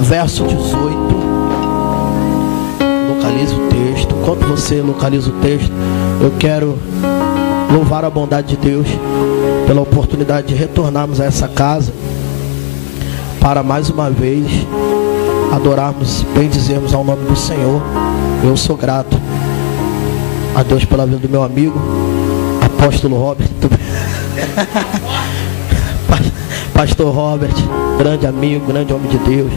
verso 18. Localize o texto. Enquanto você localiza o texto, eu quero louvar a bondade de Deus pela oportunidade de retornarmos a essa casa para mais uma vez adorarmos, bendizermos ao nome do Senhor. Eu sou grato a Deus pela vida do meu amigo apóstolo Robert, pastor Robert, grande amigo, grande homem de Deus,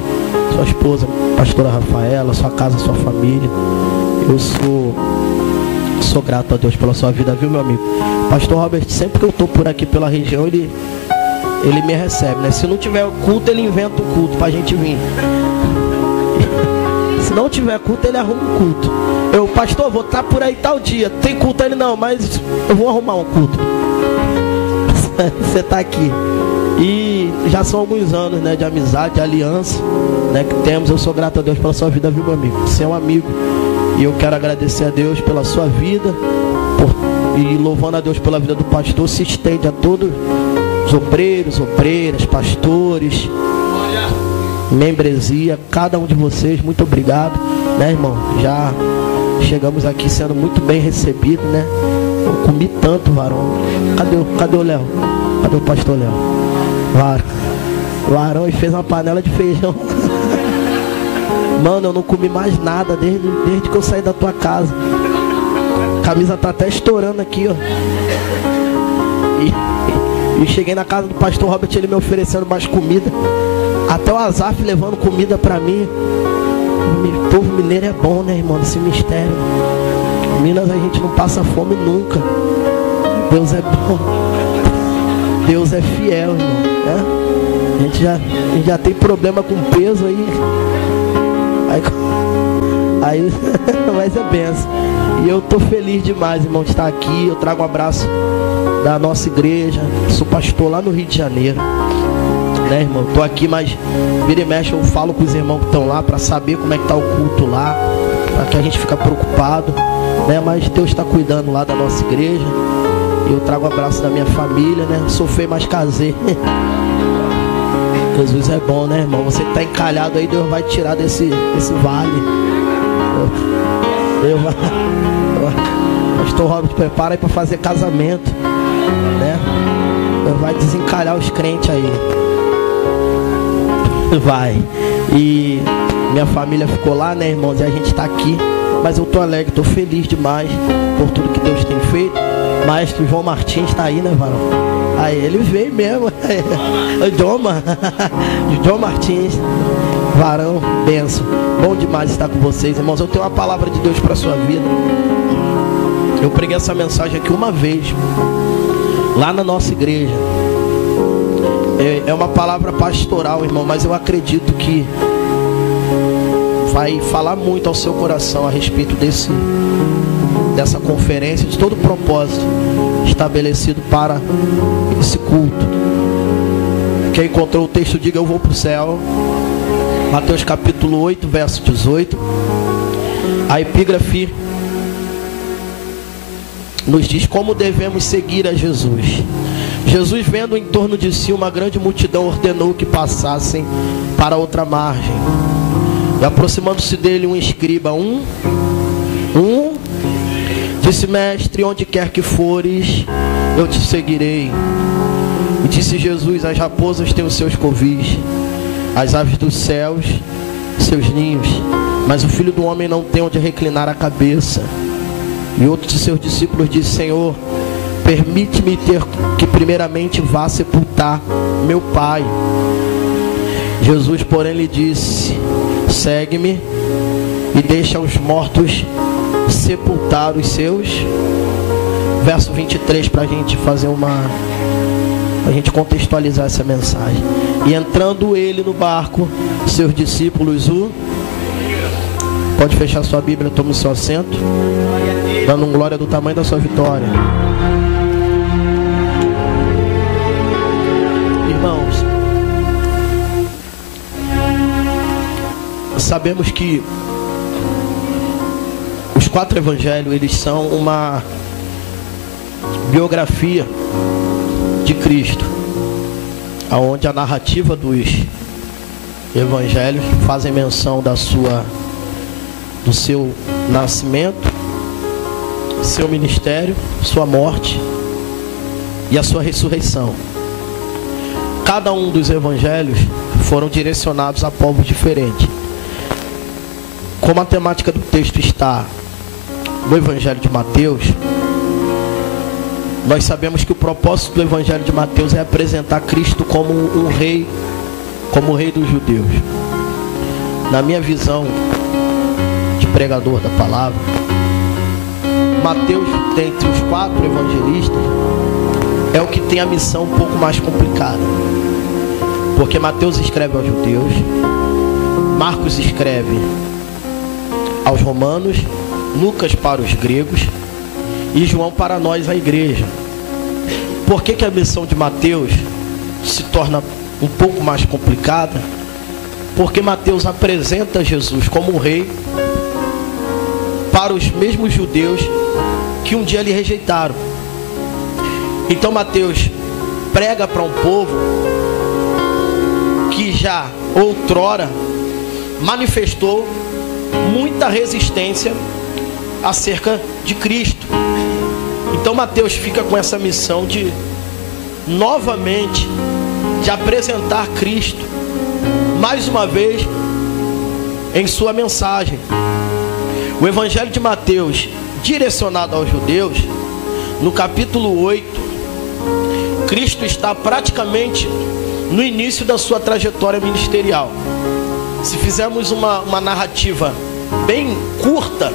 sua esposa, pastora Rafaela, sua casa, sua família. Eu sou grato a Deus pela sua vida, viu, meu amigo? Pastor Robert, sempre que eu estou por aqui pela região, ele me recebe, né? Se não tiver culto, ele inventa um culto pra gente vir. Se não tiver culto, ele arruma um culto. Eu, pastor, vou estar por aí tal dia. Tem culto? Ele, não, mas eu vou arrumar um culto. Você está aqui. E já são alguns anos, né, de amizade, de aliança, né, que temos. Eu sou grato a Deus pela sua vida, viu, meu amigo? Você é um amigo. E eu quero agradecer a Deus pela sua vida. E louvando a Deus pela vida do pastor, se estende a todos os obreiros, obreiras, pastores, membresia, cada um de vocês. Muito obrigado, né, irmão? Já chegamos aqui sendo muito bem recebidos, né? Eu comi tanto, varão. Cadê o Léo? Cadê o pastor Léo? Varão, e fez uma panela de feijão. Mano, eu não comi mais nada desde que eu saí da tua casa. A camisa tá até estourando aqui, ó. E cheguei na casa do pastor Robert, ele me oferecendo mais comida. Até o Azaf levando comida pra mim. O povo mineiro é bom, né, irmão? Esse mistério. Minas a gente não passa fome nunca. Deus é bom. Deus é fiel, irmão, né? A gente já tem problema com peso aí. Mas é benção. E eu tô feliz demais, irmão, de estar aqui. Eu trago um abraço da nossa igreja. Sou pastor lá no Rio de Janeiro, né, irmão? Tô aqui, mas vira e mexe eu falo com os irmãos que estão lá para saber como é que tá o culto lá, para que a gente fica preocupado, né? Mas Deus está cuidando lá da nossa igreja. E eu trago um abraço da minha família, né? Sou feio, mas casei. Jesus é bom, né, irmão? Você que tá encalhado aí, Deus vai tirar desse vale. Pastor Robert, prepara aí para fazer casamento, né? Vai desencalhar os crentes aí. Vai. E minha família ficou lá, né, irmãos? E a gente tá aqui. Mas eu tô alegre, tô feliz demais por tudo que Deus tem feito. Maestro João Martins tá aí, né, varão? Aí ele veio mesmo. João Martins, varão, benção. Bom demais estar com vocês, irmãos. Eu tenho uma palavra de Deus para a sua vida. Eu preguei essa mensagem aqui uma vez, lá na nossa igreja. É uma palavra pastoral, irmão, mas eu acredito que vai falar muito ao seu coração a respeito dessa conferência, de todo o propósito estabelecido para esse culto. Quem encontrou o texto, diga: eu vou para o céu. Mateus capítulo 8, verso 18. A epígrafe nos diz como devemos seguir a Jesus. Jesus, vendo em torno de si uma grande multidão, ordenou que passassem para outra margem. E aproximando-se dele um escriba, disse: mestre, onde quer que fores, eu te seguirei. E disse Jesus: as raposas têm os seus covis, as aves dos céus seus ninhos, mas o Filho do Homem não tem onde reclinar a cabeça. E outro de seus discípulos disse: Senhor, permite-me ter que primeiramente vá sepultar meu pai. Jesus, porém, lhe disse: segue-me e deixa os mortos sepultar os seus. Verso 23, para a gente fazer para a gente contextualizar essa mensagem. E entrando ele no barco, seus discípulos pode fechar sua Bíblia, tome o seu assento, dando um glória do tamanho da sua vitória. Irmãos, sabemos que os 4 evangelhos, eles são uma biografia de Cristo, aonde a narrativa evangelhos fazem menção do seu nascimento, seu ministério, sua morte e a sua ressurreição. Cada um dos evangelhos foram direcionados a povos diferentes. Como a temática do texto está no Evangelho de Mateus, nós sabemos que o propósito do Evangelho de Mateus é apresentar Cristo como um rei, como o rei dos judeus. Na minha visão de pregador da palavra, Mateus, dentre os 4 evangelistas, é o que tem a missão um pouco mais complicada. Porque Mateus escreve aos judeus, Marcos escreve aos romanos, Lucas para os gregos e João para nós, a igreja. Por que a missão de Mateus se torna um pouco mais complicada? Porque Mateus apresenta Jesus como um rei para os mesmos judeus que um dia lhe rejeitaram. Então Mateus prega para um povo que já outrora manifestou muita resistência acerca de Cristo. Então Mateus fica com essa missão de novamente de apresentar Cristo mais uma vez em sua mensagem. O Evangelho de Mateus, direcionado aos judeus, no capítulo 8, Cristo está praticamente no início da sua trajetória ministerial. Se fizermos uma narrativa bem curta,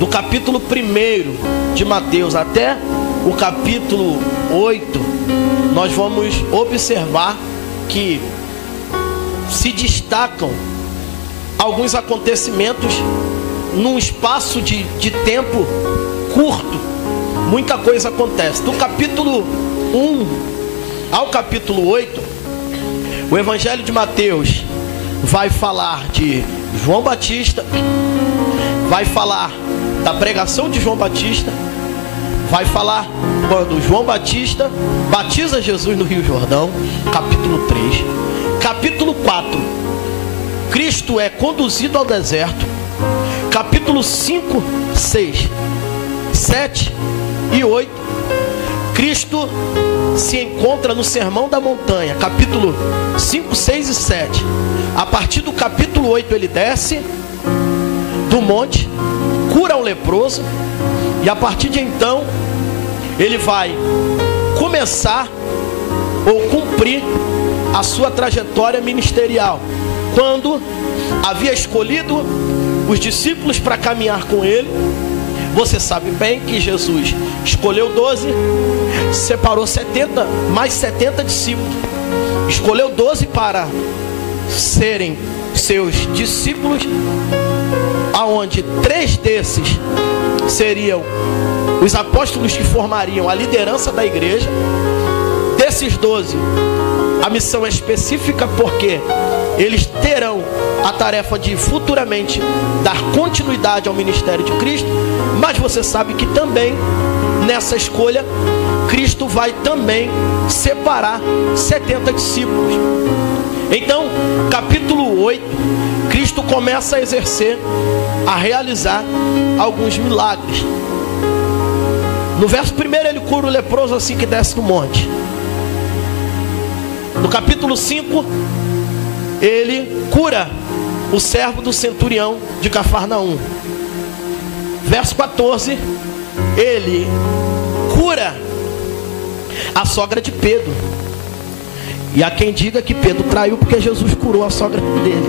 do capítulo 1 de Mateus até o capítulo 8, nós vamos observar que se destacam alguns acontecimentos num espaço de tempo curto. Muita coisa acontece. Do capítulo 1 ao capítulo 8, o Evangelho de Mateus vai falar de João Batista, vai falar da pregação de João Batista, vai falar quando João Batista batiza Jesus no Rio Jordão, capítulo 3. Capítulo 4, Cristo é conduzido ao deserto. Capítulo 5, 6, 7 e 8, Cristo se encontra no Sermão da Montanha, capítulo 5, 6 e 7. A partir do capítulo 8 ele desce do monte, cura um leproso, e a partir de então ele vai começar ou cumprir a sua trajetória ministerial, quando havia escolhido os discípulos para caminhar com ele. Você sabe bem que Jesus escolheu 12, separou 70, mais 70 discípulos, escolheu 12 para serem seus discípulos, aonde 3 desses seriam os apóstolos que formariam a liderança da igreja. Desses 12, a missão é específica porque eles terão a tarefa de futuramente dar continuidade ao ministério de Cristo. Mas você sabe que também nessa escolha Cristo vai também separar 70 discípulos. Então, capítulo 8, Cristo começa a exercer, a realizar alguns milagres. No verso 1 ele cura o leproso assim que desce do monte. No capítulo 5, ele cura o servo do centurião de Cafarnaum. Verso 14, ele cura a sogra de Pedro. E há quem diga que Pedro traiu porque Jesus curou a sogra dele.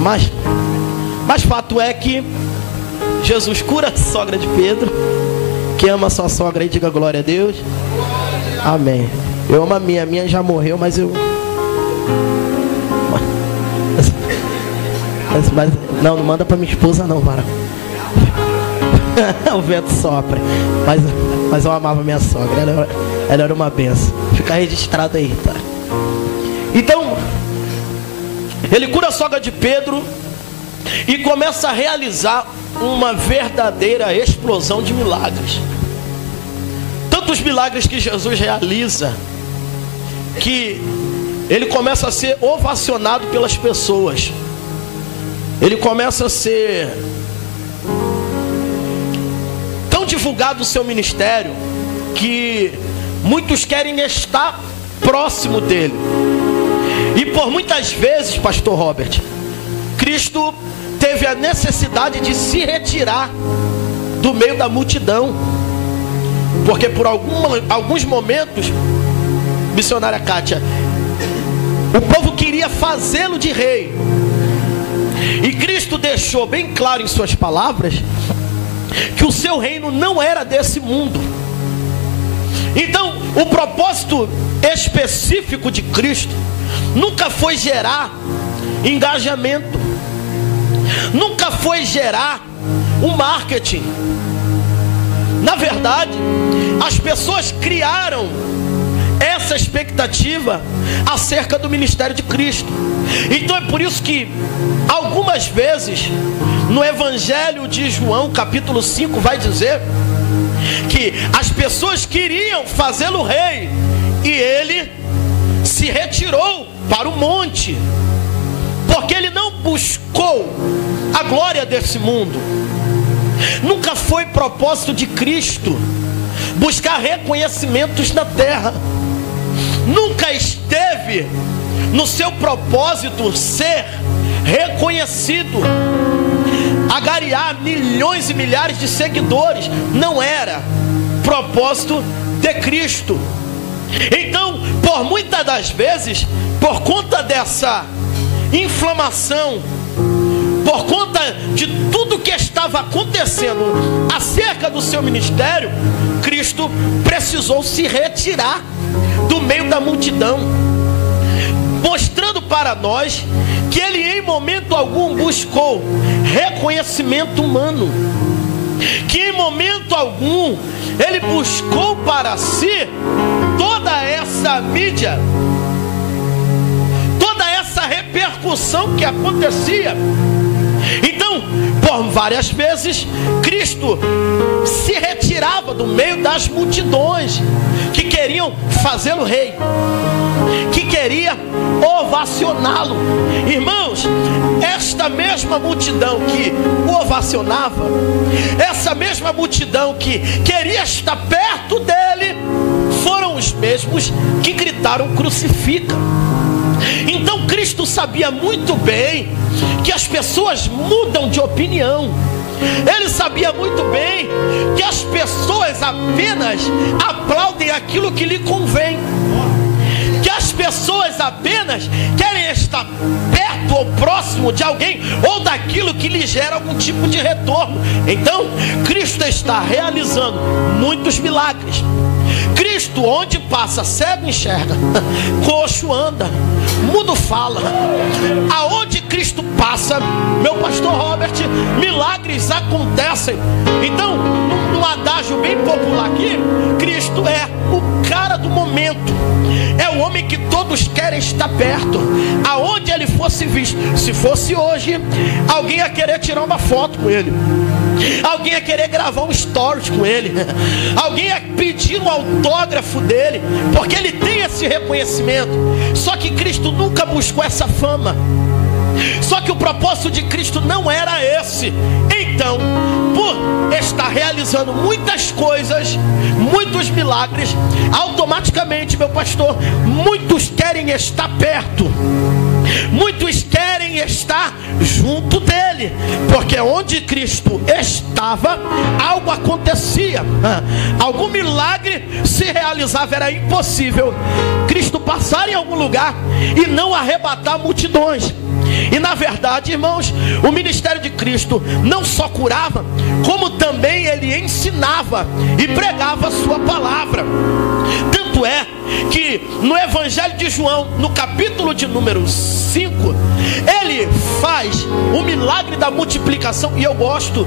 Mas fato é que Jesus cura a sogra de Pedro. Quem ama a sua sogra aí, diga glória a Deus. Amém. Eu amo a minha já morreu, mas eu... Mas não manda pra minha esposa não, varão. O vento sopra. Mas eu amava minha sogra, ela era uma benção. Fica registrado aí, tá? Então, ele cura a sogra de Pedro e começa a realizar uma verdadeira explosão de milagres. Tantos milagres que Jesus realiza, que ele começa a ser ovacionado pelas pessoas. Ele começa a ser tão divulgado o seu ministério que muitos querem estar próximo dele. E por muitas vezes, pastor Robert, Cristo teve a necessidade de se retirar do meio da multidão, porque por alguns momentos, missionária Kátia, o povo queria fazê-lo de rei. E Cristo deixou bem claro em suas palavras que o seu reino não era desse mundo. Então, o propósito específico de Cristo nunca foi gerar engajamento, nunca foi gerar um marketing. Na verdade, as pessoas criaram essa expectativa acerca do ministério de Cristo. Então é por isso que algumas vezes no Evangelho de João, capítulo 5, vai dizer que as pessoas queriam fazê-lo rei, e ele se retirou para o monte, porque ele não buscou a glória desse mundo. Nunca foi propósito de Cristo buscar reconhecimentos na terra. Nunca esteve no seu propósito ser reconhecido, agariar milhões e milhares de seguidores. Não era propósito de Cristo. Então, por muitas das vezes, por conta dessa inflamação, por conta de tudo que estava acontecendo acerca do seu ministério, Cristo precisou se retirar do meio da multidão, mostrando para nós que ele em momento algum buscou reconhecimento humano, que em momento algum ele buscou para si toda essa mídia, toda essa repercussão que acontecia. Então, por várias vezes, Cristo se retirava do meio das multidões que queriam fazê-lo rei, que queria ovacioná-lo. Irmãos, esta mesma multidão que o ovacionava, essa mesma multidão que queria estar perto dele, foram os mesmos que gritaram: crucifica. Então Cristo sabia muito bem que as pessoas mudam de opinião. Ele sabia muito bem que as pessoas apenas aplaudem aquilo que lhe convém, que as pessoas apenas querem estar perto ou próximo de alguém ou daquilo que lhe gera algum tipo de retorno. Então Cristo está realizando muitos milagres. Cristo, onde passa, cego enxerga, coxo anda, mudo fala. Aonde Cristo passa, meu pastor Robert, milagres acontecem. Então, num adágio bem popular aqui, Cristo é o cara do momento, é o homem que todos querem estar perto. Aonde ele fosse visto, se fosse hoje, alguém ia querer tirar uma foto com ele, alguém ia querer gravar um stories com ele, alguém ia pedir um autógrafo dele, porque ele tem esse reconhecimento. Só que Cristo nunca buscou essa fama. Só que o propósito de Cristo não era esse. Então, por estar realizando muitas coisas, muitos milagres, automaticamente, meu pastor, muitos querem estar perto, muitos querem estar junto dele, porque onde Cristo estava, algo acontecia, algum milagre se realizava. Era impossível Cristo passar em algum lugar e não arrebatar multidões. E na verdade, irmãos, o ministério de Cristo não só curava, como também ele ensinava e pregava a sua palavra. Tanto é que no Evangelho de João, no capítulo de número 5, ele faz o milagre da multiplicação. E eu gosto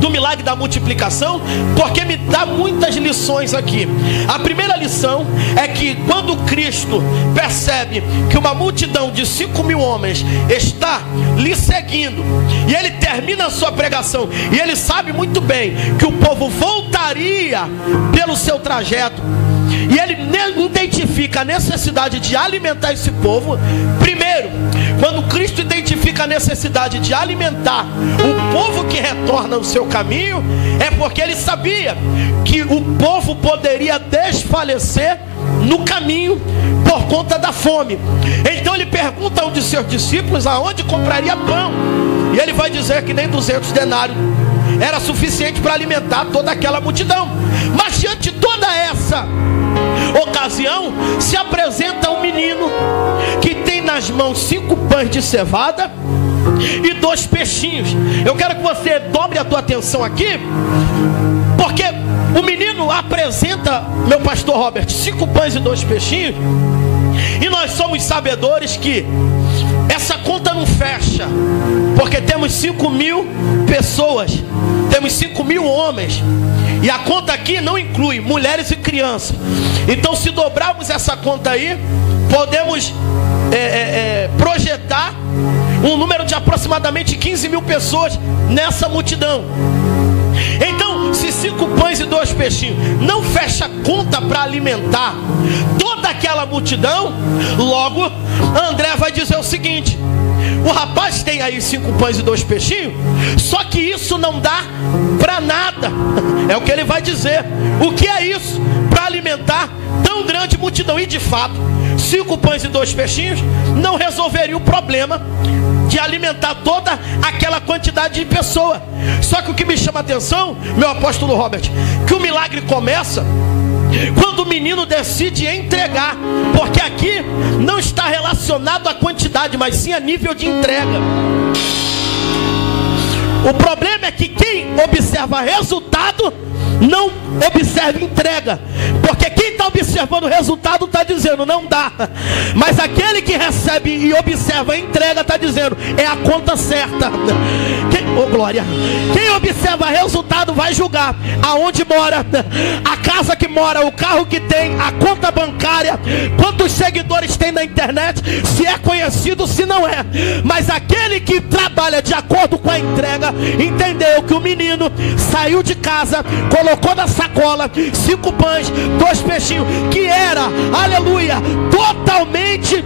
do milagre da multiplicação porque me dá muitas lições aqui. A primeira lição é que quando Cristo percebe que uma multidão de 5.000 homens está lhe seguindo, e ele termina a sua pregação, e ele sabe muito bem que o povo voltaria pelo seu trajeto, E ele identifica a necessidade de alimentar esse povo. Primeiro, quando Cristo identifica a necessidade de alimentar o povo que retorna ao seu caminho, é porque ele sabia que o povo poderia desfalecer no caminho por conta da fome. Então ele pergunta a um de seus discípulos aonde compraria pão, e ele vai dizer que nem 200 denários era suficiente para alimentar toda aquela multidão. Mas diante de toda essa ocasião, se apresenta um menino que tem nas mãos 5 pães de cevada e 2 peixinhos. Eu quero que você dobre a tua atenção aqui, porque o menino apresenta, meu pastor Robert, 5 pães e 2 peixinhos, e nós somos sabedores que essa conta não fecha, porque temos 5.000 pessoas, temos 5.000 homens, e a conta aqui não inclui mulheres e crianças. Então, se dobrarmos essa conta aí, podemos projetar um número de aproximadamente 15.000 pessoas nessa multidão. Então, se 5 pães e 2 peixinhos não fecha a conta para alimentar toda aquela multidão, logo André vai dizer o seguinte: o rapaz tem aí 5 pães e 2 peixinhos, só que isso não dá para nada. É o que ele vai dizer. O que é isso para alimentar tão grande multidão? E de fato, 5 pães e 2 peixinhos não resolveria o problema de alimentar toda aquela quantidade de pessoas. Só que o que me chama a atenção, meu apóstolo Robert, que o milagre começa quando o menino decide entregar, porque aqui não está relacionado à quantidade, mas sim a nível de entrega. O problema é que quem observa resultado não observa entrega, porque quem está observando o resultado está dizendo não dá, mas aquele que recebe e observa a entrega está dizendo é a conta certa. Glória. Quem observa o resultado vai julgar aonde mora, a casa que mora, o carro que tem, a conta bancária, quantos seguidores tem na internet, se é conhecido, se não é. Mas aquele que trabalha de acordo com a entrega entendeu que o menino saiu de casa, colocou na sacola 5 pães, 2 peixinhos, que era, aleluia, totalmente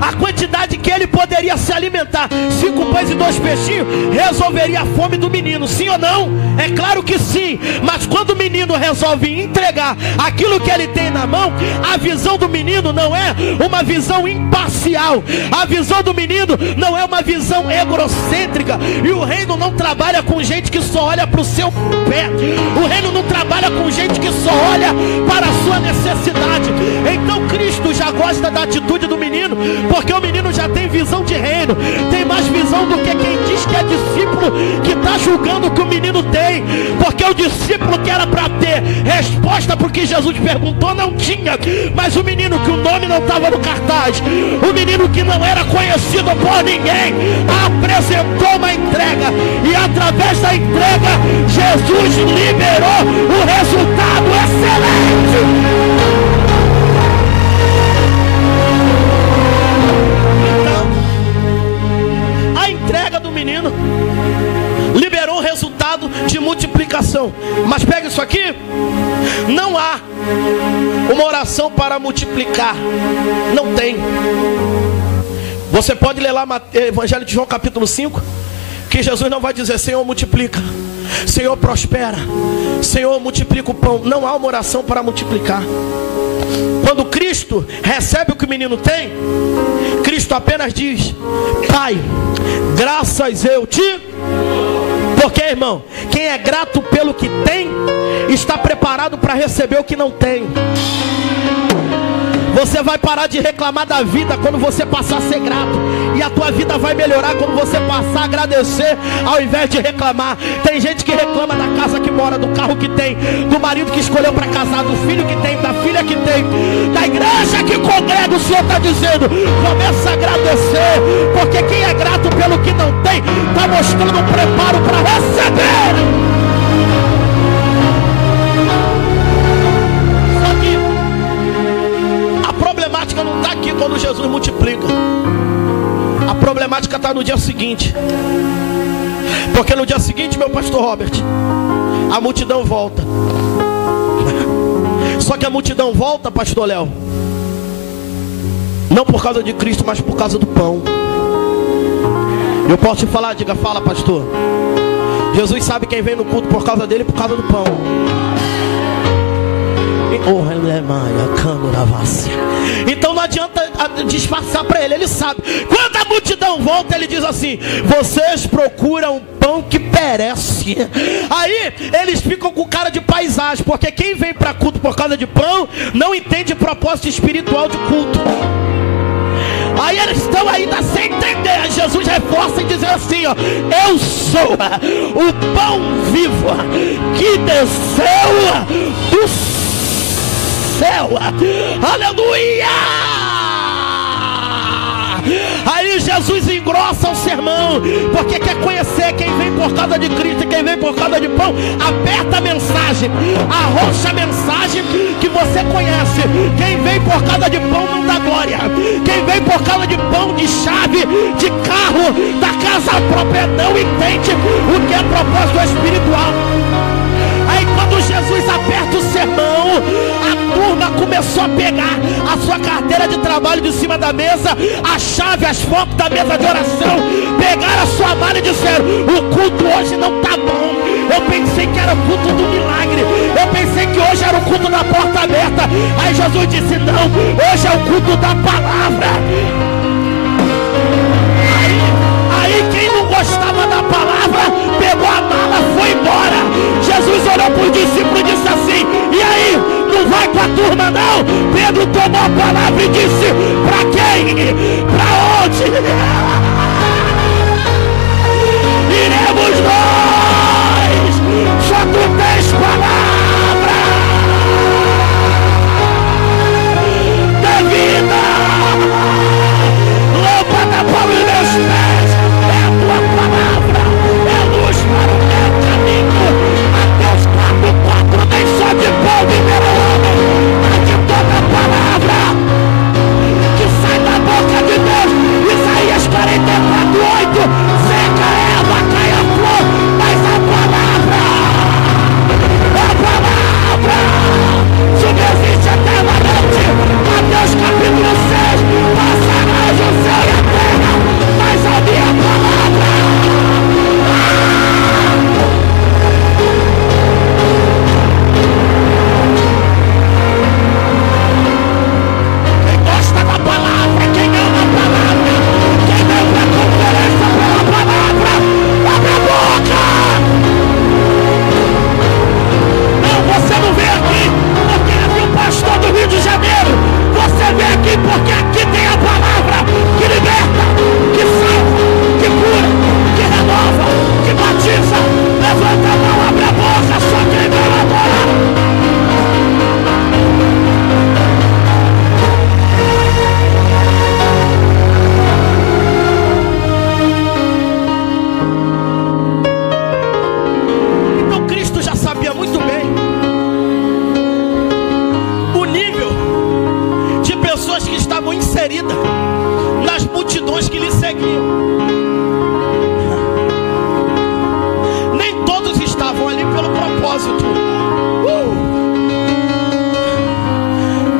a quantidade que ele poderia se alimentar. 5 pães e 2 peixinhos resolveria a fome do menino, sim ou não? É claro que sim. Mas quando o menino resolve entregar aquilo que ele tem na mão, a visão do menino não é uma visão imparcial, a visão do menino não é uma visão egocêntrica. E o reino não trabalha com gente que só olha para o seu pé, o reino não trabalha com gente que só olha para a sua necessidade. Então Cristo já gosta da atitude do menino, porque o menino já tem visão de reino, tem mais visão do que quem diz que é discípulo, que está julgando o que o menino tem. Porque o discípulo que era para ter resposta para o que Jesus perguntou não tinha, mas o menino que o nome não estava no cartaz, o menino que não era conhecido por ninguém, apresentou uma entrega, e através da entrega Jesus liberou o resultado excelente. Menino liberou o resultado de multiplicação. Mas pega isso aqui, não há uma oração para multiplicar, não tem. Você pode ler lá Evangelho de João capítulo 5, que Jesus não vai dizer Senhor multiplica, Senhor prospera, Senhor multiplica o pão. Não há uma oração para multiplicar. Quando Cristo recebe o que o menino tem, Cristo apenas diz: Pai, graças eu te... Porque, irmão, quem é grato pelo que tem, está preparado para receber o que não tem. Você vai parar de reclamar da vida quando você passar a ser grato, e a tua vida vai melhorar quando você passar a agradecer ao invés de reclamar. Tem gente que reclama da casa que mora, do carro que tem, do marido que escolheu para casar, do filho que tem, da filha que tem, da igreja que congrega. O Senhor está dizendo: começa a agradecer, porque quem é grato pelo que não tem está mostrando um preparo para receber. A problemática não está aqui quando Jesus multiplica. A problemática está no dia seguinte. Porque no dia seguinte, meu pastor Robert, a multidão volta. Só que a multidão volta, pastor Léo, não por causa de Cristo, mas por causa do pão. Eu posso te falar, diga, fala, pastor. Jesus sabe quem vem no culto por causa dele, por causa do pão. Então não adianta disfarçar para ele, ele sabe. Quando a multidão volta, ele diz assim: vocês procuram pão que perece. Aí eles ficam com cara de paisagem, porque quem vem para culto por causa de pão não entende propósito espiritual de culto. Aí eles estão ainda sem entender. Jesus reforça e diz assim, ó: eu sou o pão vivo que desceu do céu. Aleluia! Aí Jesus engrossa o sermão, porque quer conhecer quem vem por causa de Cristo e quem vem por causa de pão. Aperta a mensagem, arrocha a mensagem que você conhece. Quem vem por causa de pão não dá glória. Quem vem por causa de pão, de chave, de carro, da casa própria, não entende o que é propósito espiritual. Aí quando Jesus aperta o sermão, a turma começou a pegar a sua carteira de trabalho de cima da mesa, a chave, as fotos da mesa de oração, pegaram a sua mala e disseram: o culto hoje não está bom. Eu pensei que era o culto do milagre, eu pensei que hoje era o culto da porta aberta. Aí Jesus disse: não, hoje é o culto da palavra. Aí quem não gostava da palavra pegou a mala, foi embora. Jesus olhou para os discípulos e disse assim: e aí, não vai com a turma não? Pedro tomou a palavra e disse: para quem? Para onde? Iremos nós, só tu tens palavra da vida, lâmpada para os meus pés é a tua palavra, é luz para o meu caminho. Mateus 4:4, nem só de pão viverá o homem, mas de toda a palavra que sai da boca de Deus. Isaías 44:8, seca a erva, cai a flor, mas a palavra subsiste eternamente. Mateus capítulo 6, passarás o céu e a terra, mas a minha palavra. Quem gosta da palavra, quem ama a palavra, quem vem para a conferência pela palavra, abre a boca. Não, você não vem aqui porque é um pastor do Rio de Janeiro. Você vem aqui porque aqui tem a palavra que liberta, que salva, que cura, que renova, que batiza. Levanta a mão, abre a boca, só quem vem adorar. Então Cristo já sabia muito bem o nível de pessoas que estavam inseridas nas multidões que lhe seguiam. Nem todos estavam ali pelo propósito.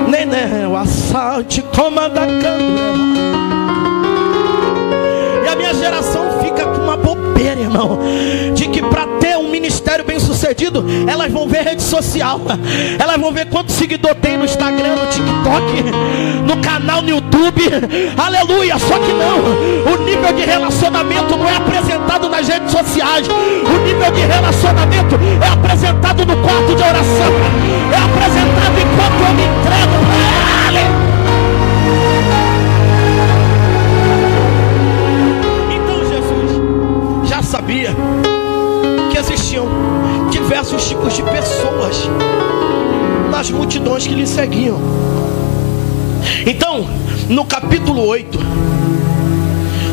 Nem o assalto comanda câmera. E a minha geração fica com uma bobeira, irmão, de que para ter um ministério bem sucedido, elas vão ver rede social, elas vão ver quanto seguidor tem no Instagram, no TikTok, no canal no YouTube. Aleluia. Só que não, o nível de relacionamento não é apresentado nas redes sociais. O nível de relacionamento é apresentado no quarto de oração, é apresentado enquanto eu me entrego para Ele. Então Jesus já sabia que existiam diversos tipos de pessoas nas multidões que lhe seguiam. Então, no capítulo 8,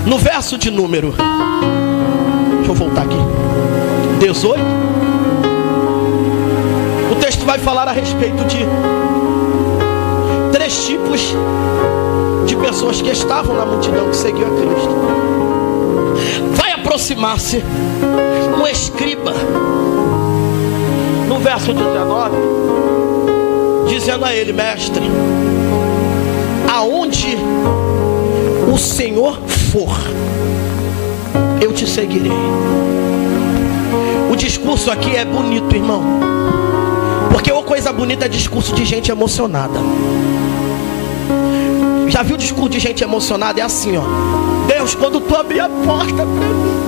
no verso de número, deixa eu voltar aqui, 18, o texto vai falar a respeito de 3 tipos de pessoas que estavam na multidão que seguiu a Cristo. Vai aproximar-se um escriba, no verso 19, dizendo a ele: mestre, aonde o Senhor for, eu te seguirei. O discurso aqui é bonito, irmão, porque uma coisa bonita é discurso de gente emocionada. Já viu o discurso de gente emocionada? É assim, ó: Deus, quando tu abrir a porta para mim,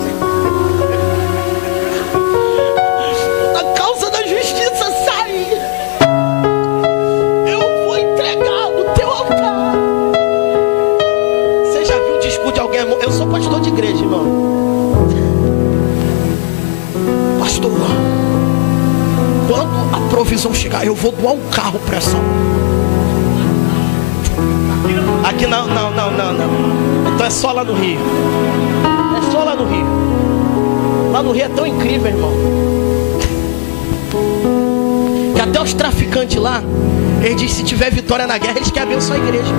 a causa da justiça sair, eu vou entregar no teu altar. Você já viu o discurso de alguém? Eu sou pastor de igreja, irmão. Pastor, quando a provisão chegar, eu vou doar um carro para essa. Aqui não. Então é só lá no Rio. É só lá no Rio. Lá no Rio é tão incrível, irmão, que até os traficantes lá, eles dizem: se tiver vitória na guerra, eles querem abençoar a igreja.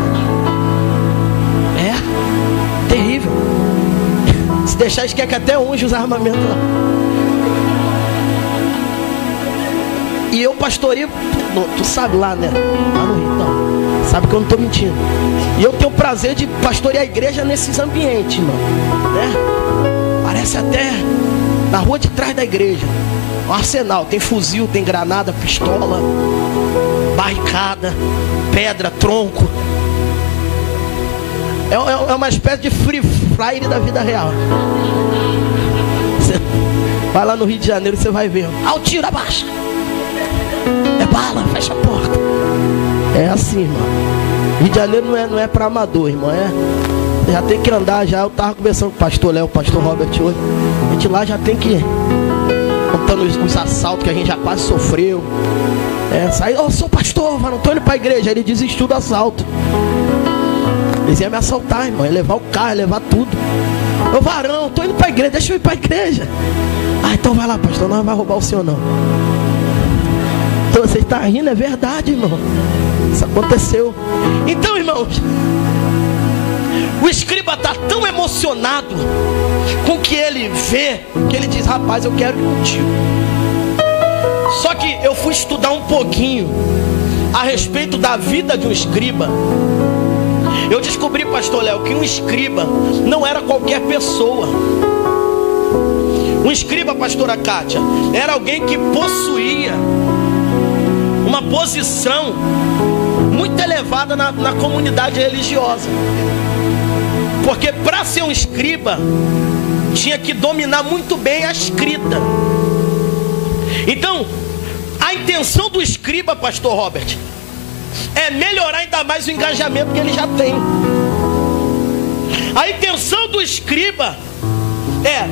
É terrível. Se deixar, eles querem que até unja os armamentos lá. E eu pastoreio, tu sabe lá, né? Lá no Rio, então. Sabe que eu não estou mentindo. E eu tenho o prazer de pastorear a igreja nesses ambientes, irmão, né? Parece até na rua de trás da igreja um arsenal. Tem fuzil, tem granada, pistola, barricada, pedra, tronco. É uma espécie de free fire da vida real. Você vai lá no Rio de Janeiro, você vai ver: ao tiro, abaixa, é bala, fecha a porta. É assim, irmão. Rio de Janeiro não é para amador, irmão. Já tem que andar já. Eu tava conversando com o pastor Léo, o pastor Robert hoje. A gente lá já tem que ir contando os assaltos que a gente já quase sofreu. Sair: ô, sou pastor, mas não tô indo pra igreja. Ele desistiu do assalto. Eles iam me assaltar, irmão. Ia levar o carro, ia levar tudo. Ô, varão, tô indo pra igreja, deixa eu ir pra igreja. Ah, então vai lá, pastor, não vai roubar o senhor, não. Então você está rindo, é verdade, irmão. Isso aconteceu. Então, irmãos, o escriba está tão emocionado com o que ele vê, que ele diz: rapaz, eu quero ir contigo. Só que eu fui estudar um pouquinho a respeito da vida de um escriba. Eu descobri, pastor Léo, que um escriba não era qualquer pessoa. Um escriba, pastora Kátia, era alguém que possuía uma posição muito elevada na comunidade religiosa. Porque para ser um escriba, tinha que dominar muito bem a escrita. Então, a intenção do escriba, pastor Robert, é melhorar ainda mais o engajamento que ele já tem. A intenção do escriba é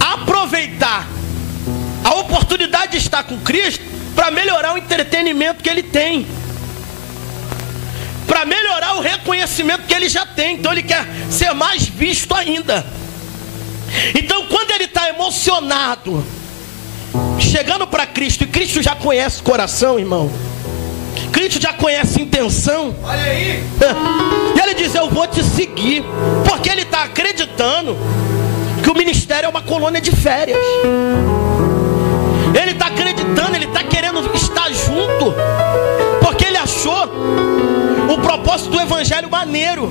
aproveitar a oportunidade de estar com Cristo para melhorar o entretenimento que ele tem, para melhorar o reconhecimento que ele já tem. Então ele quer ser mais visto ainda. Então quando ele está emocionado, chegando para Cristo, e Cristo já conhece o coração, irmão, Cristo já conhece a intenção. Olha aí. E ele diz: eu vou te seguir, porque ele está acreditando que o ministério é uma colônia de férias. Ele está acreditando, ele está querendo estar junto, porque ele achou o propósito do evangelho maneiro.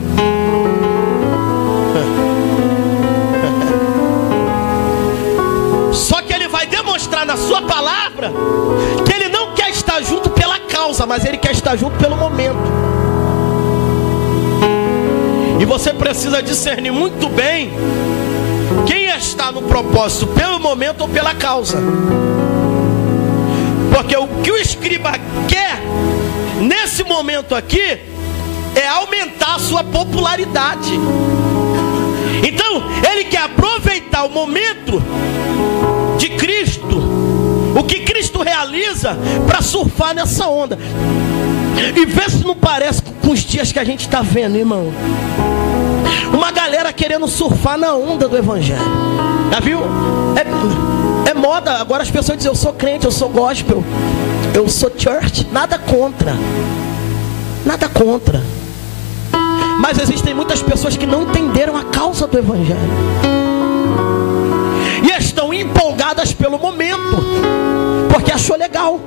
Só que ele vai demonstrar na sua palavra que ele não quer estar junto pela causa, mas ele quer estar junto pelo momento. E você precisa discernir muito bem quem está no propósito, pelo momento ou pela causa. Porque o que o escriba quer nesse momento aqui é aumentar a sua popularidade. Então ele quer aproveitar o momento de Cristo, o que Cristo realiza, para surfar nessa onda. E vê se não parece com os dias que a gente está vendo, irmão. Uma galera querendo surfar na onda do evangelho. Já viu? É moda. Agora as pessoas dizem: eu sou crente, eu sou gospel, eu sou church. Nada contra. Nada contra. Mas existem muitas pessoas que não entenderam a causa do evangelho e estão empolgadas pelo momento, porque achou legal,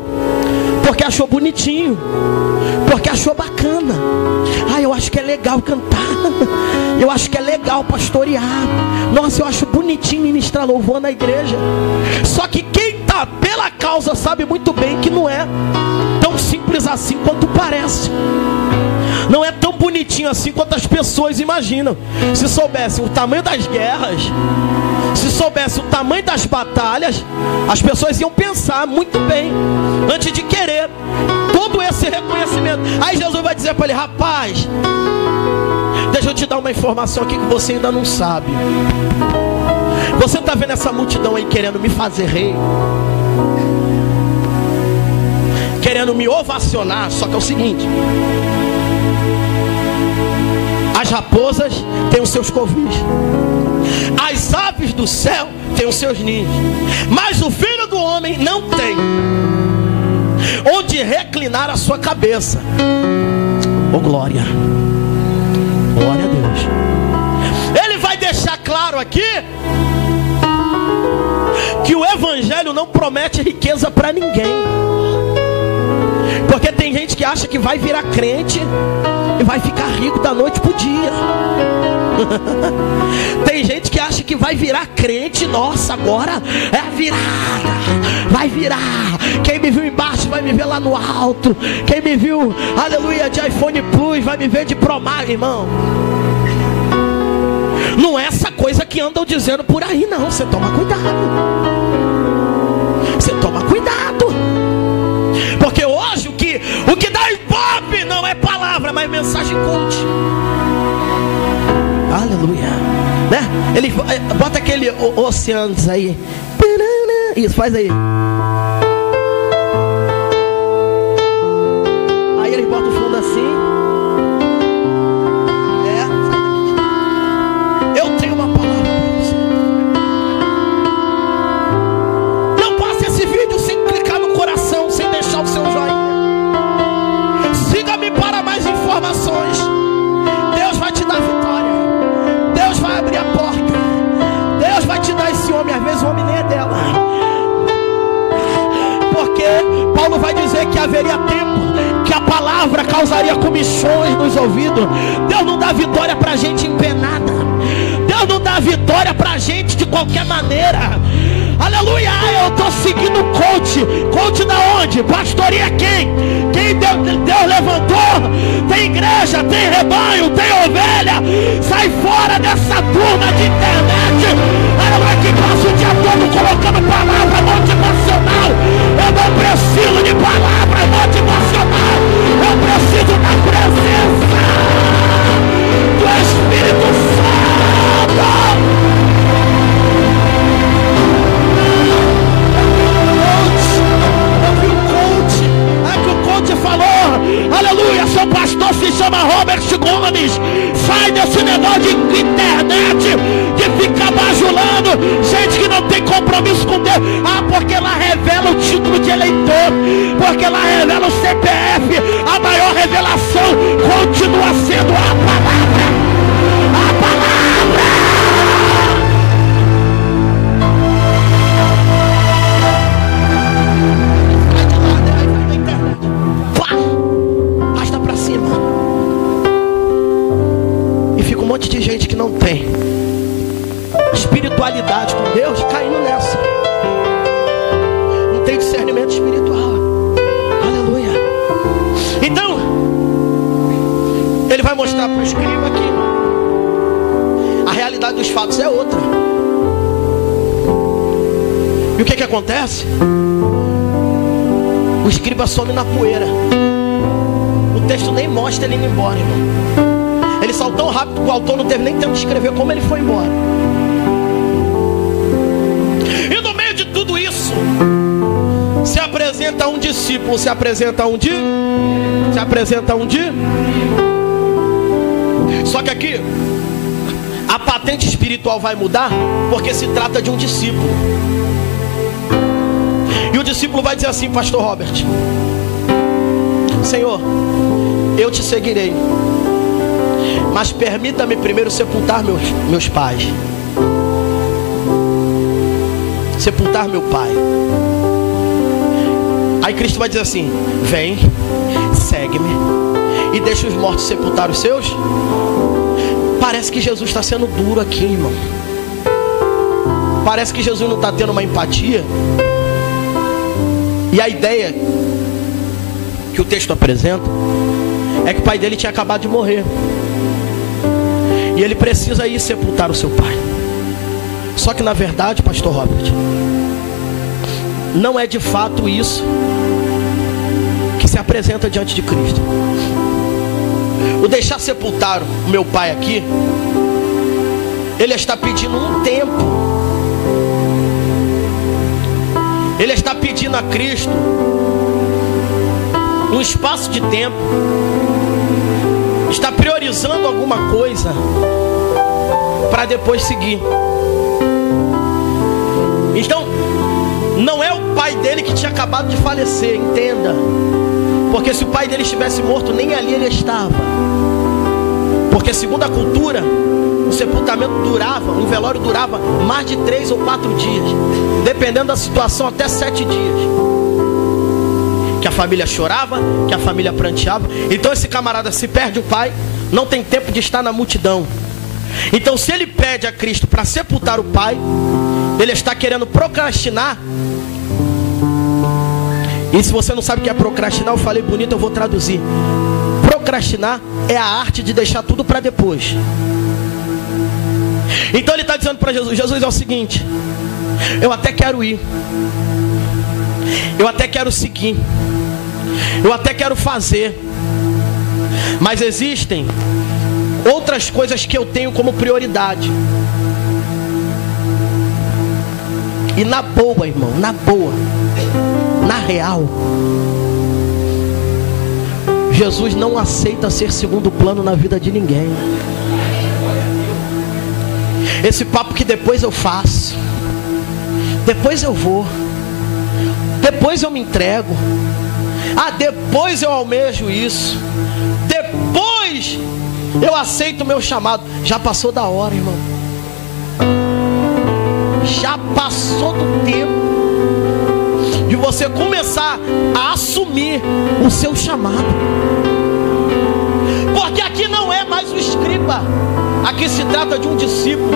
porque achou bonitinho, porque achou bacana. Eu acho que é legal cantar, eu acho que é legal pastorear, nossa, eu acho bonitinho ministrar louvor na igreja. Só que quem está pela causa sabe muito bem que não é tão simples assim quanto parece. Não é tão bonitinho assim quanto as pessoas imaginam. Se soubessem o tamanho das guerras, se soubessem o tamanho das batalhas, as pessoas iam pensar muito bem antes de querer todo esse reconhecimento. Aí Jesus vai dizer para ele: rapaz, deixa eu te dar uma informação aqui que você ainda não sabe. Você está vendo essa multidão aí querendo me fazer rei, querendo me ovacionar. Só que é o seguinte: as raposas têm os seus covis, as aves do céu têm os seus ninhos, mas o Filho do Homem não tem onde reclinar a sua cabeça. Oh glória, glória a Deus. Ele vai deixar claro aqui que o evangelho não promete riqueza para ninguém, porque tem gente que acha que vai virar crente e vai ficar rico da noite pro dia. Tem gente que acha que vai virar crente, nossa, agora é a virada, vai virar. Quem me viu embaixo vai me ver lá no alto. Quem me viu, aleluia, de iPhone Plus vai me ver de Pro Max, irmão. Não é essa coisa que andam dizendo por aí, não. Você toma cuidado, você toma cuidado, porque hoje o que dá ibope não é palavra, mas mensagem coach. Aleluia, né? Ele bota aquele oceanos aí. Isso, faz aí. Aí ele bota o fundo assim. Eu tenho uma palavra para você. Não passe esse vídeo sem clicar no coração, sem deixar o seu joinha. Siga-me para mais informações. Deus vai te dar vitória. Deus vai abrir a porta. Deus vai te dar esse homem. Às vezes o homem nem é dela, porque Paulo vai dizer que haveria tempo que a palavra causaria comichões nos ouvidos. Deus não dá vitória para gente empenada. Deus não dá vitória pra gente de qualquer maneira. Aleluia, eu estou seguindo o coach. Coach da onde? Pastoria quem? Quem Deus levantou? Tem igreja, tem rebanho, tem ovelha. Sai fora dessa turma de internet. Aleluia, que passa o dia todo colocando palavra motivacional. Eu não preciso de palavra motivacional. Eu preciso da presença do Espírito Santo. Falou, aleluia, seu pastor se chama Robert Gomes. Sai desse negócio de internet, de ficar bajulando gente que não tem compromisso com Deus. Porque ela revela o título de eleitor, porque ela revela o CPF. A maior revelação continua sendo a palavra. A palavra. Um monte de gente que não tem espiritualidade com Deus caindo nessa. Não tem discernimento espiritual. Aleluia. Então ele vai mostrar para o escriba que a realidade dos fatos é outra. E o que acontece? O escriba some na poeira. O texto nem mostra ele indo embora, irmão. Ele saiu tão rápido que o autor não teve nem tempo de escrever como ele foi embora. E no meio de tudo isso, se apresenta um discípulo. Se apresenta um Só que aqui a patente espiritual vai mudar, porque se trata de um discípulo. E o discípulo vai dizer assim: pastor Robert, Senhor, eu te seguirei, mas permita-me primeiro sepultar meus pais. Sepultar meu pai. Aí Cristo vai dizer assim: vem, segue-me e deixa os mortos sepultar os seus. Parece que Jesus está sendo duro aqui, irmão. Parece que Jesus não está tendo uma empatia. E a ideia que o texto apresenta é que o pai dele tinha acabado de morrer e ele precisa ir sepultar o seu pai. Só que na verdade, pastor Robert, não é de fato isso que se apresenta diante de Cristo. O deixar sepultar o meu pai aqui, ele está pedindo um tempo. Ele está pedindo a Cristo um espaço de tempo. Está priorizando alguma coisa para depois seguir. Então, não é o pai dele que tinha acabado de falecer, entenda. Porque se o pai dele estivesse morto, nem ali ele estava. Porque segundo a cultura, o sepultamento durava, um velório durava mais de 3 ou 4 dias, dependendo da situação, até 7 dias. Que a família chorava, que a família pranteava. Então esse camarada, se perde o pai, não tem tempo de estar na multidão. Então se ele pede a Cristo para sepultar o pai, ele está querendo procrastinar. E se você não sabe o que é procrastinar, eu falei bonito, eu vou traduzir. Procrastinar é a arte de deixar tudo para depois. Então ele está dizendo para Jesus: Jesus, é o seguinte, eu até quero ir, eu até quero seguir, eu até quero fazer, mas existem outras coisas que eu tenho como prioridade. E na boa, irmão, na boa, na real, Jesus não aceita ser segundo plano na vida de ninguém. Esse papo que depois eu faço, depois eu vou, depois eu me entrego, depois eu almejo isso, depois eu aceito o meu chamado. Já passou da hora, irmão. Já passou do tempo de você começar a assumir o seu chamado. Porque aqui não é mais o escriba, aqui se trata de um discípulo.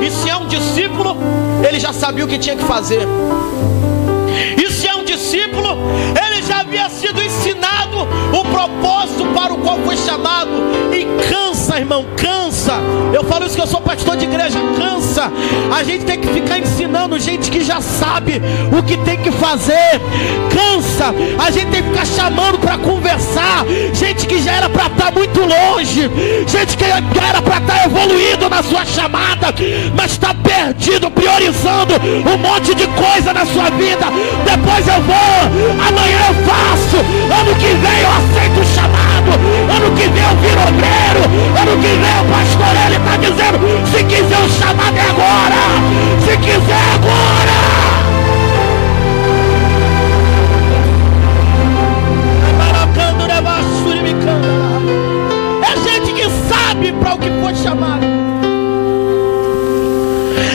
E se é um discípulo, ele já sabia o que tinha que fazer. E se é um discípulo, ele já havia sido ensinado o propósito para o qual foi chamado. E cansa, irmão, cansa. Eu falo isso que eu sou pastor de igreja, cansa. A gente tem que ficar ensinando gente que já sabe o que tem que fazer. Cansa. A gente tem que ficar chamando para conversar gente que já era para estar muito longe, gente que já era para estar evoluído na sua chamada, mas está perdido, priorizando um monte de coisa na sua vida. Depois eu vou, amanhã eu faço, ano que vem eu aceito o chamado, ano que vem eu viro obreiro, ano que vem o pastor, ele está dizendo: se quiser o chamado é agora, se quiser é agora. É gente que sabe para o que foi chamado,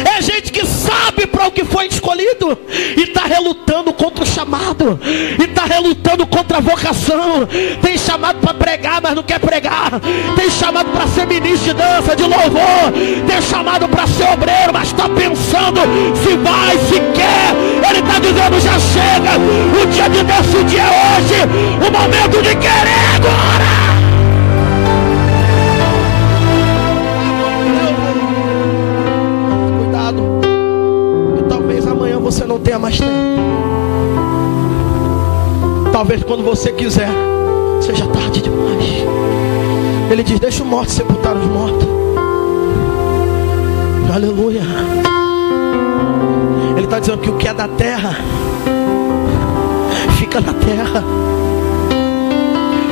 é gente que sabe para o que foi escolhido e está relutando contra o chamado, e está relutando contra a vocação. Tem chamado para pregar, mas não quer pregar. Tem chamado para ser ministro de dança, de louvor. Tem chamado para ser obreiro, mas está pensando se vai, se quer. Ele está dizendo: já chega, o dia de decidir é hoje, o momento de querer é agora. Você não tenha mais tempo. Talvez quando você quiser seja tarde demais. Ele diz: deixa os mortos sepultar os mortos. Aleluia. Ele está dizendo que o que é da terra fica na terra.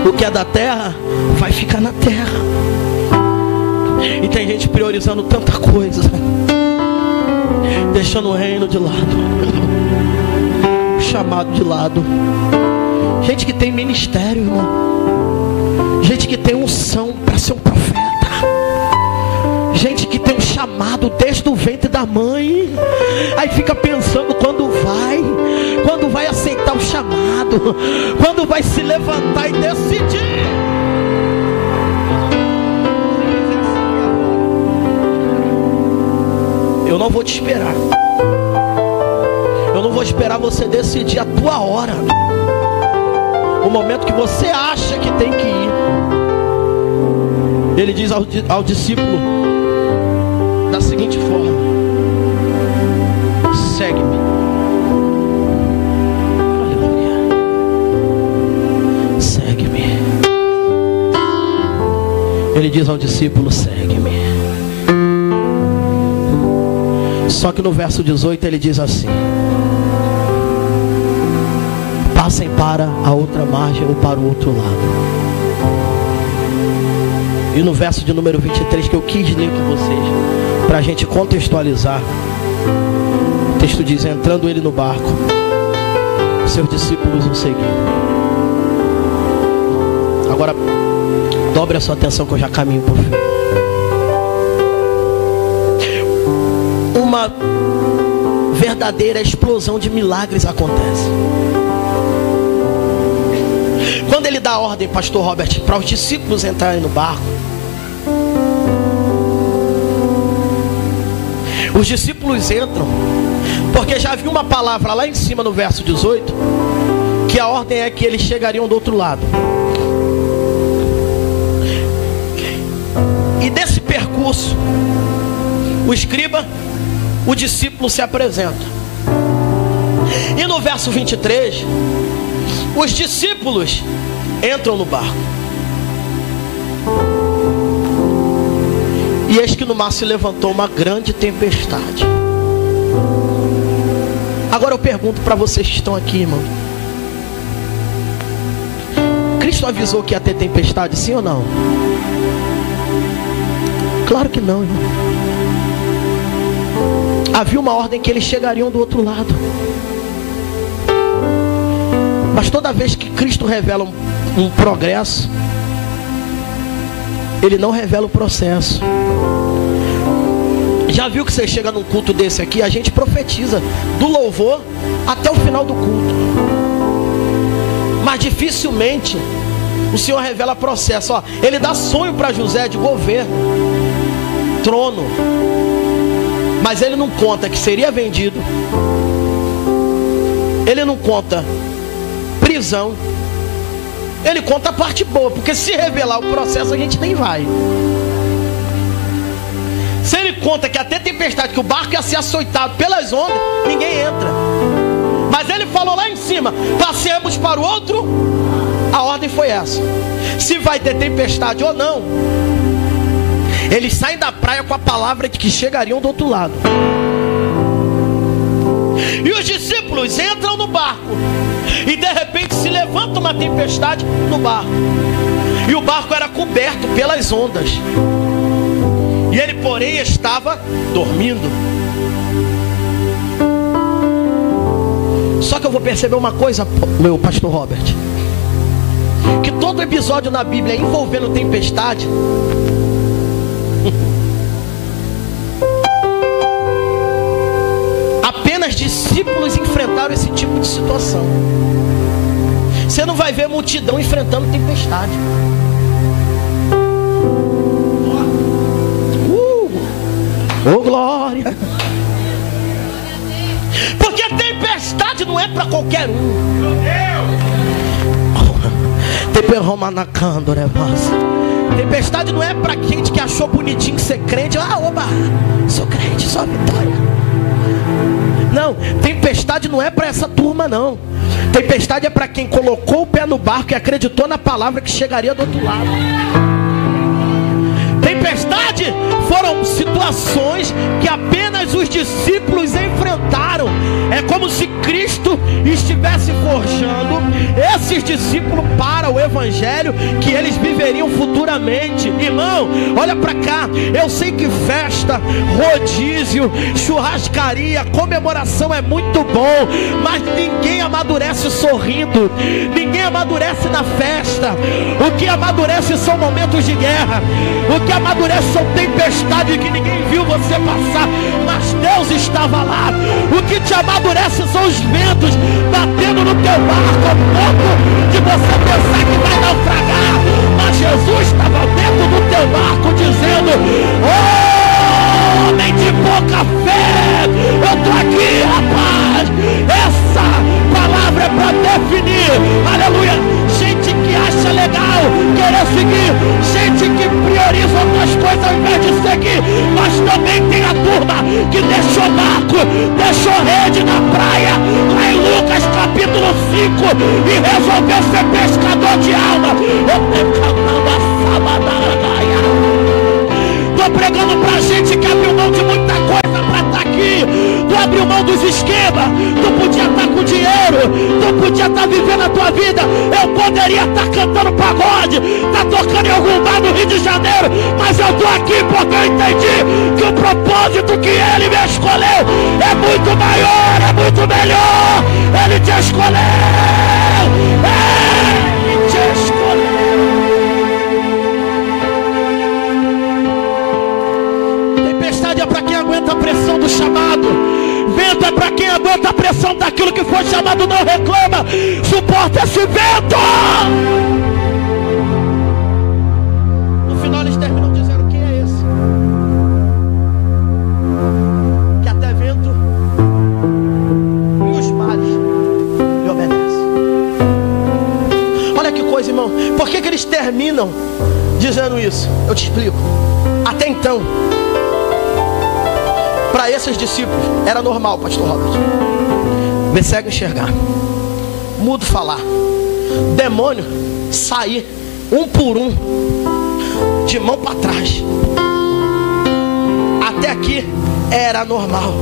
O que é da terra vai ficar na terra. E tem gente priorizando tanta coisa, deixando o reino de lado, o chamado de lado. Gente que tem ministério, irmão. Gente que tem unção para ser um profeta. Gente que tem um chamado desde o ventre da mãe. Aí fica pensando quando vai aceitar o chamado. chamado, quando vai se levantar e decidir. Eu não vou te esperar. Eu não vou esperar você decidir a tua hora, o momento que você acha que tem que ir. Ele diz ao discípulo da seguinte forma: segue-me. Aleluia. Segue-me. Ele diz ao discípulo: segue-me. Só que no verso 18 ele diz assim: passem para a outra margem ou para o outro lado. E no verso de número 23, que eu quis ler com vocês, para a gente contextualizar, o texto diz: entrando ele no barco, seus discípulos o seguiram. Agora, dobre a sua atenção que eu já caminho por fim. Uma verdadeira explosão de milagres acontece. Quando ele dá ordem, pastor Robert, para os discípulos entrarem no barco, os discípulos entram, porque já havia uma palavra lá em cima no verso 18, que a ordem é que eles chegariam do outro lado. E desse percurso, o escriba, o discípulo se apresenta. E no verso 23, os discípulos entram no barco. E eis que no mar se levantou uma grande tempestade. Agora eu pergunto para vocês que estão aqui, irmão: Cristo avisou que ia ter tempestade, sim ou não? Claro que não, irmão. Havia uma ordem que eles chegariam do outro lado. Mas toda vez que Cristo revela um progresso, Ele não revela o processo. Já viu que você chega num culto desse aqui, a gente profetiza do louvor até o final do culto, mas dificilmente o Senhor revela processo. Ó, Ele dá sonho para José de governo, trono, mas Ele não conta que seria vendido. Ele não conta prisão. Ele conta a parte boa, porque se revelar o processo a gente nem vai. Se Ele conta que até tempestade, que o barco ia ser açoitado pelas ondas, ninguém entra. Mas Ele falou lá em cima: passemos para o outro. A ordem foi essa. Se vai ter tempestade ou não, eles saem da praia com a palavra de que chegariam do outro lado. E os discípulos entram no barco, e de repente se levanta uma tempestade no barco. E o barco era coberto pelas ondas. E ele, porém, estava dormindo. Só que eu vou perceber uma coisa, meu pastor Robert, que todo episódio na Bíblia envolvendo tempestade, apenas discípulos enfrentaram esse tipo de situação. Você não vai ver multidão enfrentando tempestade. Oh glória! Porque tempestade não é para qualquer um. Tempestade não é para gente que achou bonitinho ser crente. Ah, oba, sou crente, sou vitória. Não, tempestade não é para essa turma, não. Tempestade é para quem colocou o pé no barco e acreditou na palavra que chegaria do outro lado. Tempestade foram situações que apenas os discípulos enfrentaram. É como se Cristo estivesse forjando esses discípulos para o evangelho que eles viveriam futuramente. Irmão, olha para cá. Eu sei que festa, rodízio, churrascaria, comemoração é muito bom, mas ninguém amadurece sorrindo, ninguém amadurece na festa. O que amadurece são momentos de guerra. O que que amadurecem tempestade que ninguém viu você passar, mas Deus estava lá. O que te amadurece são os ventos batendo no teu barco, a ponto de você pensar que vai naufragar, mas Jesus estava dentro do teu barco dizendo: oh, homem de pouca fé, eu estou aqui, rapaz. Essa palavra é para definir, aleluia, gente que acha legal querer seguir, gente que prioriza outras coisas ao invés de seguir, mas também tem a turma que deixou barco, deixou rede na praia, lá em Lucas capítulo 5, e resolveu ser pescador de alma. Estou pregando pra gente que abriu mão de muita coisa para estar aqui. Tu abriu mão dos esquemas, tu podia estar com dinheiro, tu podia estar vivendo a tua vida. Eu poderia estar cantando pagode, estar tocando em algum bar no Rio de Janeiro, mas eu estou aqui porque eu entendi que o propósito que Ele me escolheu é muito maior, é muito melhor. Ele te escolheu, Ele te escolheu. Tempestade é para quem aguenta a pressão do chamado. Vento é para quem aguenta a pressão daquilo que foi chamado. Não reclama, suporta esse vento. No final eles terminam dizendo: quem é esse que até vento e os mares lhe obedecem? Olha que coisa, irmão. Por que eles terminam dizendo isso? Eu te explico. Até então, para esses discípulos era normal, pastor Robert, ver cego enxergar, mudo falar, demônio sair um por um, de mão para trás. Até aqui era normal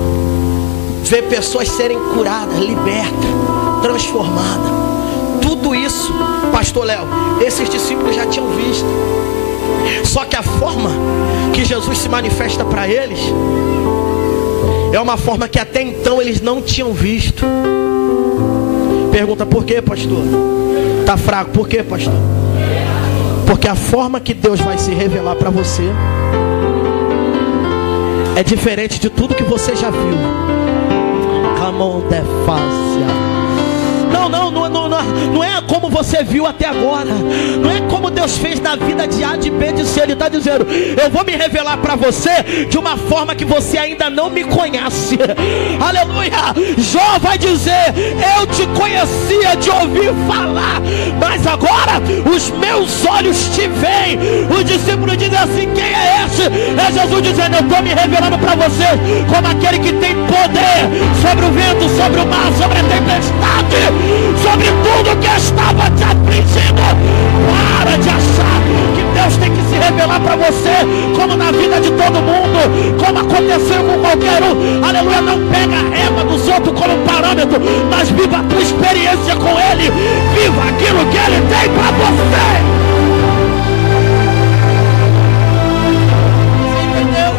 ver pessoas serem curadas, libertas, transformadas. Tudo isso, pastor Léo, esses discípulos já tinham visto. Só que a forma que Jesus se manifesta para eles é uma forma que até então eles não tinham visto. Pergunta: por quê, pastor? Está fraco? Por quê, pastor? Porque a forma que Deus vai se revelar para você é diferente de tudo que você já viu. Camon de fácia. Não é como você viu até agora. Não é como Deus fez na vida de A, de B, de C. Ele está dizendo: eu vou me revelar para você de uma forma que você ainda não me conhece. Aleluia. Jó vai dizer: eu te conhecia de ouvir falar, mas agora os meus olhos te veem. Os discípulos dizem assim: quem é esse? É Jesus dizendo: eu estou me revelando para você como aquele que tem poder sobre o vento, sobre o mar, sobre a tempestade, sobre tudo que estava te afligindo. Para de achar que Deus tem que se revelar para você como na vida de todo mundo, como aconteceu com qualquer um. Aleluia. Não pega a régua dos outros como parâmetro, mas viva a tua experiência com Ele. Viva aquilo que Ele tem para você. Você entendeu?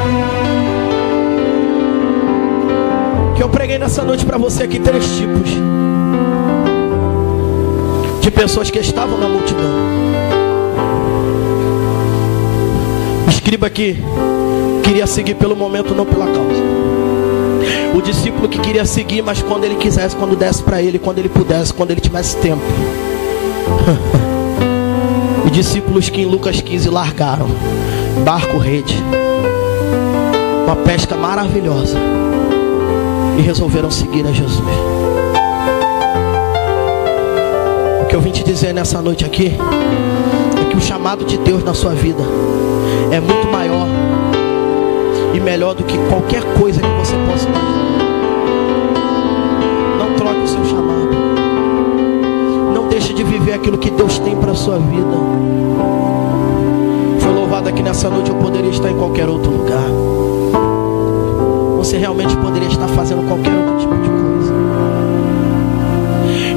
Que eu preguei nessa noite para você aqui 3 tipos de pessoas que estavam na multidão. O escriba que queria seguir pelo momento, não pela causa. O discípulo que queria seguir, mas quando ele quisesse, quando desse para ele, quando ele pudesse, quando ele tivesse tempo. E discípulos que em Lucas 15 largaram barco, rede, uma pesca maravilhosa, e resolveram seguir a Jesus. O que eu vim te dizer nessa noite aqui é que o chamado de Deus na sua vida é muito maior e melhor do que qualquer coisa que você possa imaginar. Não troque o seu chamado. Não deixe de viver aquilo que Deus tem para a sua vida. Foi louvado aqui nessa noite. Eu poderia estar em qualquer outro lugar. Você realmente poderia estar fazendo qualquer outro tipo de coisa.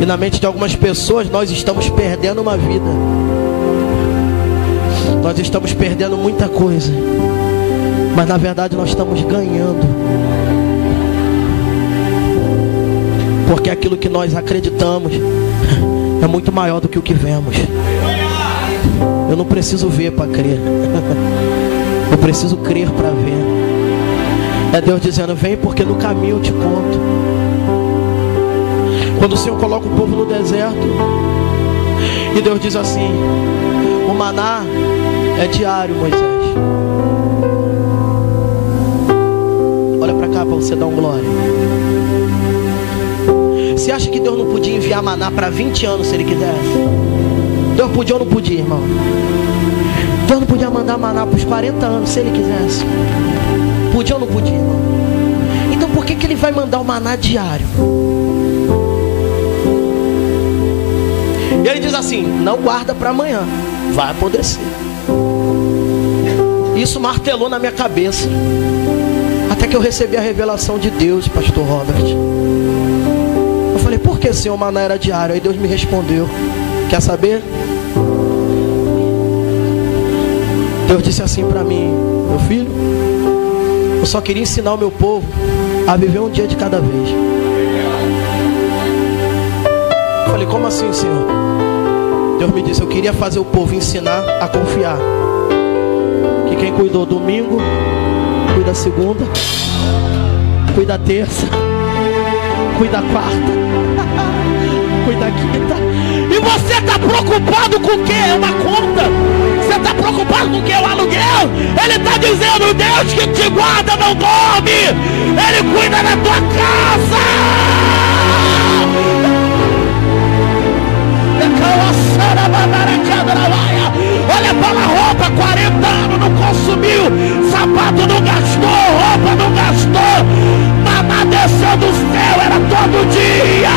E na mente de algumas pessoas nós estamos perdendo uma vida. Nós estamos perdendo muita coisa, mas na verdade nós estamos ganhando. Porque aquilo que nós acreditamos é muito maior do que o que vemos. Eu não preciso ver para crer. Eu preciso crer para ver. É Deus dizendo: vem, porque no caminho eu te conto. Quando o Senhor coloca o povo no deserto, e Deus diz assim: o maná é diário, Moisés. Olha para cá para você dar um glória. Você acha que Deus não podia enviar maná para 20 anos se Ele quisesse? Deus podia ou não podia, irmão? Deus não podia mandar maná para os 40 anos se Ele quisesse? Podia ou não podia, irmão? Então por que Ele vai mandar o maná diário? E Ele diz assim: não guarda para amanhã, vai apodrecer. Isso martelou na minha cabeça, até que eu recebi a revelação de Deus, pastor Robert. Eu falei: por que, Senhor, o maná era diário? Aí Deus me respondeu: quer saber? Deus disse assim para mim: meu filho, eu só queria ensinar o meu povo a viver um dia de cada vez. Eu falei: como assim, Senhor? Deus me disse: eu queria fazer o povo ensinar a confiar. Que quem cuidou domingo, cuida segunda, cuida terça, cuida quarta, cuida quinta. E você está preocupado com o que? É uma conta? Você está preocupado com o que? É o aluguel? Ele está dizendo: o Deus que te guarda não dorme. Ele cuida da tua casa. Olha para a roupa, 40 anos não consumiu, sapato não gastou, roupa não gastou, maná desceu do céu, era todo dia.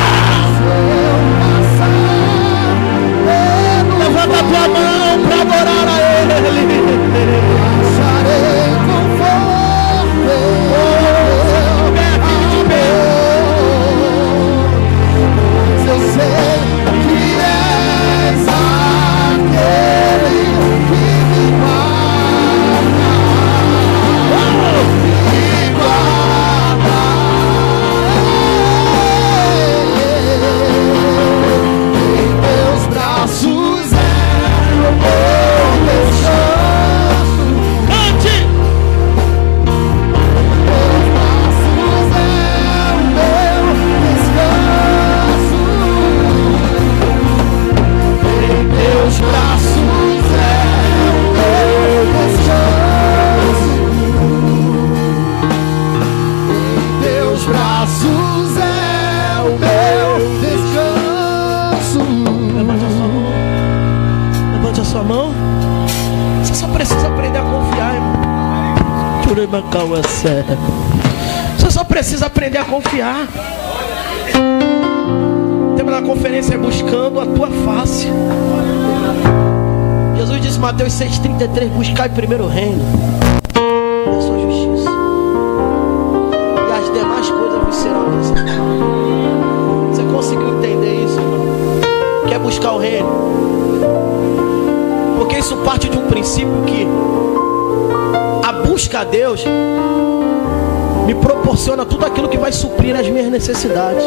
Levanta a tua mão para adorar a Ele. Acharei conforto, eu sei que és aquele que me guarda, em teus braços é o meu descanso. Cante! Teus braços é o meu descanso. Em teus braços é o meu descanso. Em teus braços é o meu descanso. Levante a sua mão. Você só precisa aprender a confiar, irmão. Você só precisa aprender a confiar. O tema da conferência é buscando a tua face. Jesus disse em Mateus 6,33: buscai primeiro o reino e a sua justiça, e as demais coisas vos serão acrescentadas. Você conseguiu entender isso, irmão? Quer buscar o reino? Porque isso parte de um princípio que a busca a Deus me proporciona tudo aquilo que vai suprir as minhas necessidades.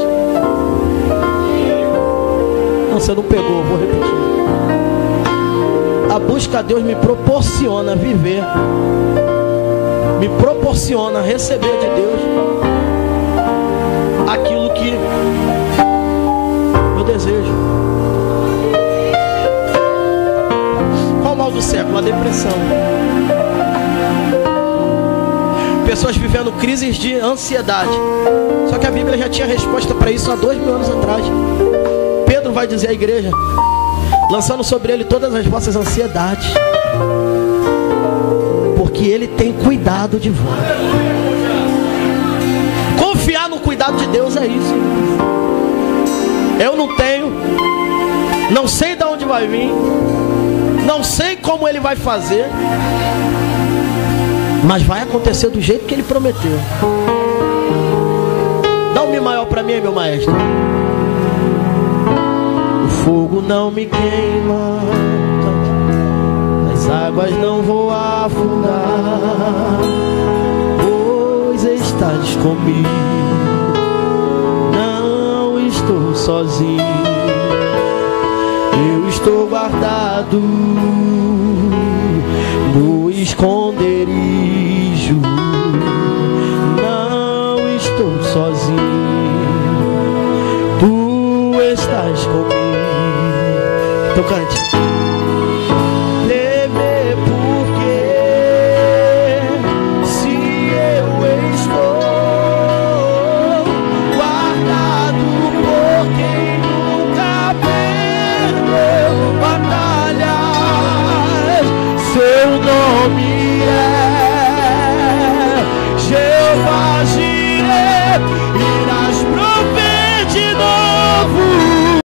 Não, você não pegou, vou repetir. A busca a Deus me proporciona viver, me proporciona receber de Deus aquilo que eu desejo. Qual o mal do século? A depressão. Pessoas vivendo crises de ansiedade. Só que a Bíblia já tinha resposta para isso há 2000 anos atrás. Pedro vai dizer à igreja: lançando sobre ele todas as vossas ansiedades, porque ele tem cuidado de vós. Confiar no cuidado de Deus é isso. Eu não tenho, não sei de onde vai vir, não sei como Ele vai fazer, mas vai acontecer do jeito que Ele prometeu. Dá um Mi maior para mim, meu maestro. O fogo não me queima, as águas não vou afundar, pois estás comigo, não estou sozinho, eu estou guardado no esconderijo, não estou sozinho, tu estás comigo. Então cante. Temer porque se eu estou guardado por quem nunca perdeu batalhas, seu nome é Jeová Jireh.